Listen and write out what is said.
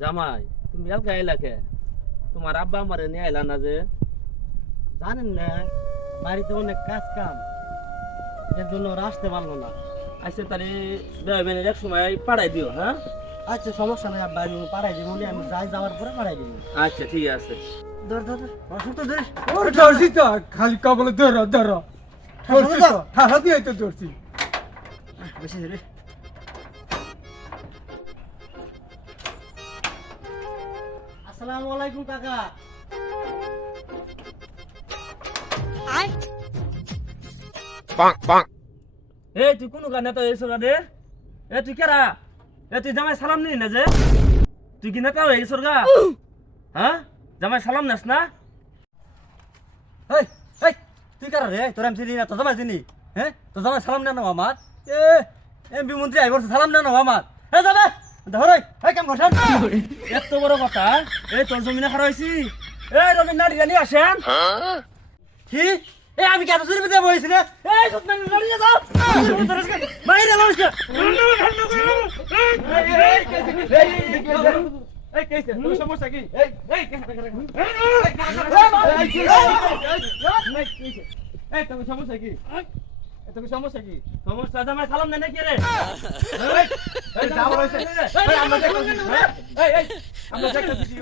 জামাই তুমি এলকা এলাকে তোমার আব্বা আমারে নিয়ে আইলা না যে? জানেন না বাড়িতে অনেক কাজ কাম। এর জন্য ওরা আসতে পারল না। আচ্ছা তাহলে বেবেনের এক সময় পাঠাই দিও হ্যাঁ? আচ্ছা সমস্যা নাই আব্বা আমি পাড়াই দিব বলি আমি যাই যাওয়ার পরে পাড়াই দিব। আচ্ছা ঠিক আছে। ধর ধর ধর অসুখ তো ওর ধরছি তো খালি কবলে ধরো ধরো। ধরছি তো ঠাসা দিয়ে তো ধরছি। বেশি ধরে আসসালামু আলাইকুম কাকা। এই তুই কোন গানে তো এসো রে? এ তুই কেরা এ তুই জামাই সালাম নিলি না যে? তুই কি নেতা হয়ে গা হ্যাঁ? জামাই সালাম নাস না? এই এই তুই কারা রে তোর আমি চিনি না তো জামাই চিনি হ্যাঁ? তো জামাই সালাম না আমার? এ এমপি মন্ত্রী আইবর সালাম না আমার? এ যাবে ধর এই কাম করছেন এত বড় কথা এই তোর জমিনে খারাপ হয়েছি এই রবীন্দ্র নারী জানি আসেন কি আমি কেন রে এই সত্যি গাড়ি যাও বাইরে লইছ এই কেসে তোর সমস্যা কি এই এই এই তোর সমস্যা কি তোর সমস্যা কি সমস্যা জামাই সালাম দেয় নাকি রে এই এই যাও হইছে এই আমরা দেখতেছি এই আমরা দেখতেছি